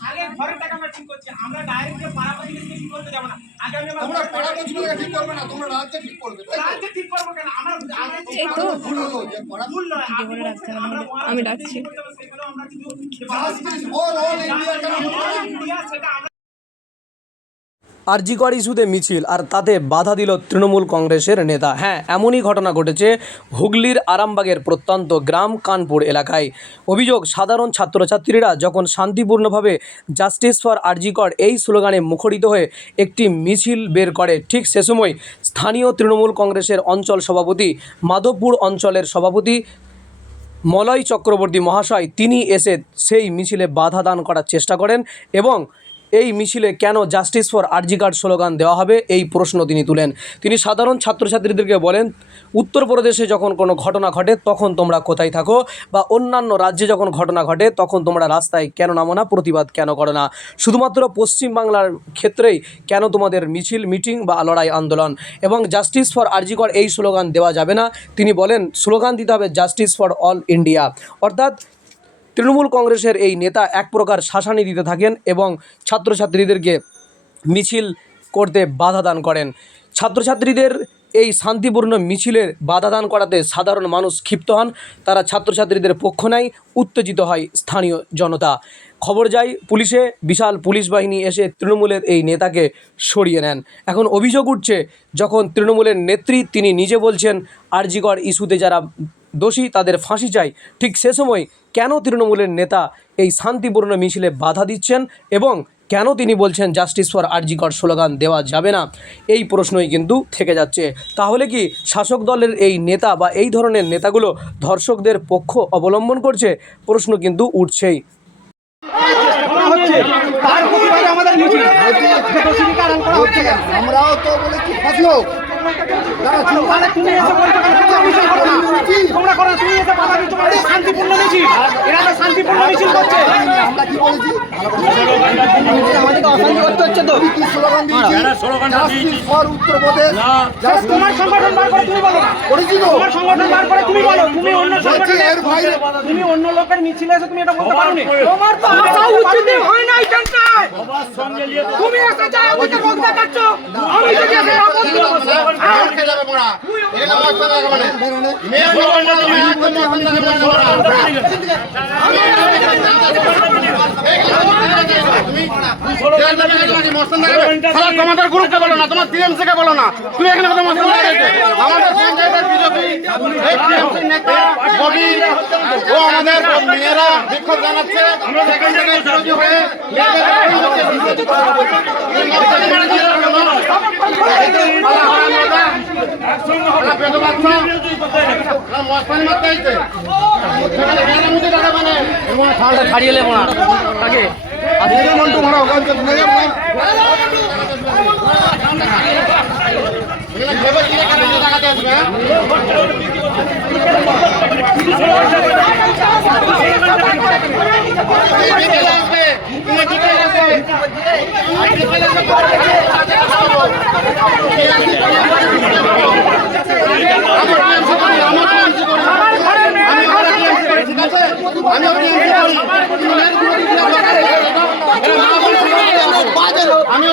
আগে ঘরের টাকা আমরা ঠিক করছি আমরা ডাইরেক্ট পাড়া প্রতিবেশীকে ঠিক করতে যাব না। আগে আমি তোমরা পাড়া পঞ্চায়েতকে ঠিক করবে। না তোমরা রাজ্যে ঠিক করবে রাজ্যে ঠিক করব কেন? আমরা এই তো। ভুল হলো যে পাড়া ভুল নয় আগে বলে ডাকতে হবে, আমরা আমি- ডাকছি। ঠিক করতে আমরা কিন্তু জাস্টিস ফর ইন্ডিয়া কেন ইন্ডিয়া সেটা আমরা আরজিকর ইস্যুতে মিছিল, আর তাতে বাধা দিল তৃণমূল কংগ্রেসের নেতা। হ্যাঁ এমনই ঘটনা ঘটেছে হুগলির আরামবাগের প্রত্যন্ত গ্রাম কানপুর এলাকায়। অভিযোগ, সাধারণ ছাত্রছাত্রীরা যখন শান্তিপূর্ণভাবে জাস্টিস ফর আরজিকর এই স্লোগানে মুখরিত হয়ে একটি মিছিল বের করে, ঠিক সে সময় স্থানীয় তৃণমূল কংগ্রেসের অঞ্চল সভাপতি, মাধবপুর অঞ্চলের সভাপতি মলয় চক্রবর্তী মহাশয়, তিনি এসে সেই মিছিলে বাধা দান করার চেষ্টা করেন এবং এই মিছিলে কেন justice for RG Kar slogan দেওয়া হবে? এই প্রশ্ন তিনি তুলেন। তিনি সাধারণ ছাত্রছাত্রীদেরকে বলেন উত্তরপ্রদেশে যখন কোনো ঘটনা ঘটে, তখন তোমরা কোথায় থাকো? বা অন্যান্য রাজ্যে যখন ঘটনা ঘটে, তখন তোমরা রাস্তায় কেন নামো না? প্রতিবাদ কেন করো না? শুধুমাত্র পশ্চিমবাংলার ক্ষেত্রেই কেন তোমাদের মিছিল, মিটিং বা লড়াই আন্দোলন? এবং জাস্টিস ফর আরজিকর এই স্লোগান দেওয়া যাবে না। তিনি বলেন, স্লোগান দিতে হবে জাস্টিস ফর অল ইন্ডিয়া অর্থাৎ তৃণমূল কংগ্রেসের এই নেতা এক প্রকার শাসানি দিতে থাকেন এবং ছাত্রছাত্রীদেরকে মিছিল করতে বাধা দান করেন। ছাত্রছাত্রীদের এই শান্তিপূর্ণ মিছিলের বাধা দান করাতে সাধারণ মানুষ ক্ষিপ্ত হন। তারা ছাত্রছাত্রীদের পক্ষ নেয়, উত্তেজিত হয় স্থানীয় জনতা। খবর যায়, পুলিশে বিশাল পুলিশ বাহিনী এসে তৃণমূলের এই নেতাকে সরিয়ে নেন। এখন অভিযোগ উঠছে, যখন তৃণমূলের নেত্রী তিনি নিজে বলছেন, আরজিকর ইস্যুতে যারা দোষী তাদের ফাঁসি চাই। ঠিক সে সময় কেন তৃণমূলের নেতা এই শান্তিপূর্ণ মিছিলে বাধা দিচ্ছেন এবং কেন তিনি বলছেন জাস্টিস ফর আরজিকর স্লোগান দেওয়া যাবে না? এই প্রশ্নই কিন্তু থেকে যাচ্ছে। তাহলে কি শাসক দলের এই নেতা বা এই ধরনের নেতাগুলো ধর্ষকদের পক্ষ অবলম্বন করছে? প্রশ্ন কিন্তু উঠছেই। আমরাও তো বলেছি ফাঁসি হোক তারা চুপ তাহলে তুমি এসে বলছো কেন তোমরা মিছিল করো না তোমরা করো না, তুমি এসে বাধা দিচ্ছ মানে শান্তিপূর্ণ মিছিল এরা তো শান্তিপূর্ণ মিছিল করছে। আমরা কি বলেছি? আমাদেরকে অশান্তি করতে হচ্ছে তো কি স্লোগান দিয়েছি জাস্টিস ফর উত্তরপ্রদেশ তোমার সংগঠন বার করে তুমি বলো করেছি তো তোমার সংগঠন বার করে তুমি বলো তুমি অন্য বলছি? এর বাইরে তুমি অন্য লোকের মিছিলে এসে তুমি এটা বলতে পারো না তোমার তো আসা উচিত হয় না এখানটা তুমি এসে যা আমাকে বলতে পারছ আমি তো লাগবে না তোমাদের গ্রুপকে বলো না তোমার টিএমসি কে বলো না তুমি এখানে কথা মস্তান আমাদের পঞ্চায়েতের বিজেপি টিএমসি নেতা বডি ও আমাদের মেয়েরা বিক্ষোভ জানাচ্ছে হয়ে মেয়েদের ছাড়িয়ে নেব না তাকে মন্টু নিয়ে যাব ভেবে কিনে কেন টাকাতে আসবে বিকেলে আসবে তুমি বিকেলে আসবে আর বিকেলে আসবে আমার টিএমসি করি আমার টিএমসি করি আমি ওরা টিএমসি করি ঠিক আছে আমি ওরা টিএমসি করি আমিও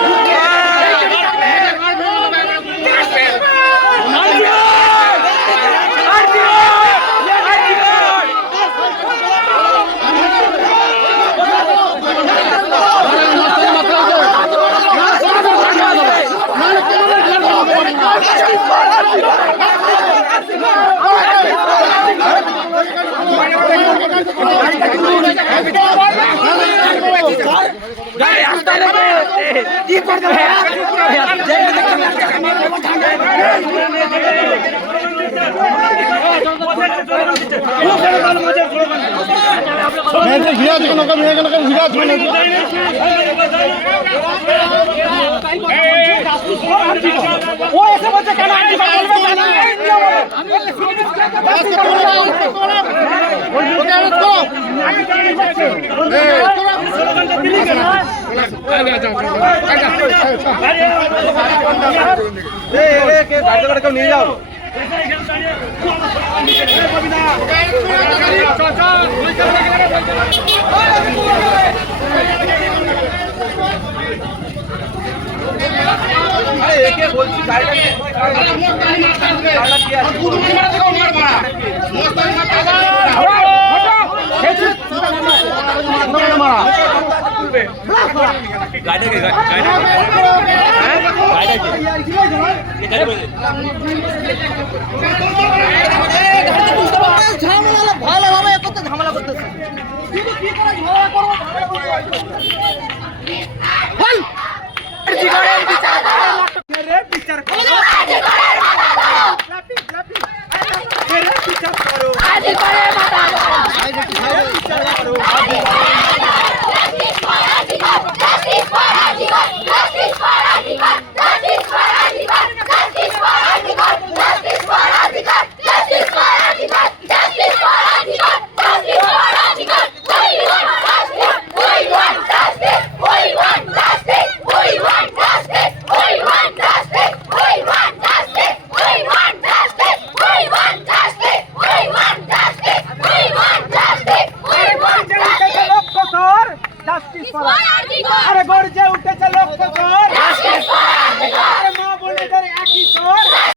কি করতে বিরাজ কোনো? বিরাজ কোনো ও এসে বলছে কেন? নিয়ে বলে। ওকে অ্যারেস্ট করো ঝামেলা ভালোভাবে করতে ঝামেলা করতেছে।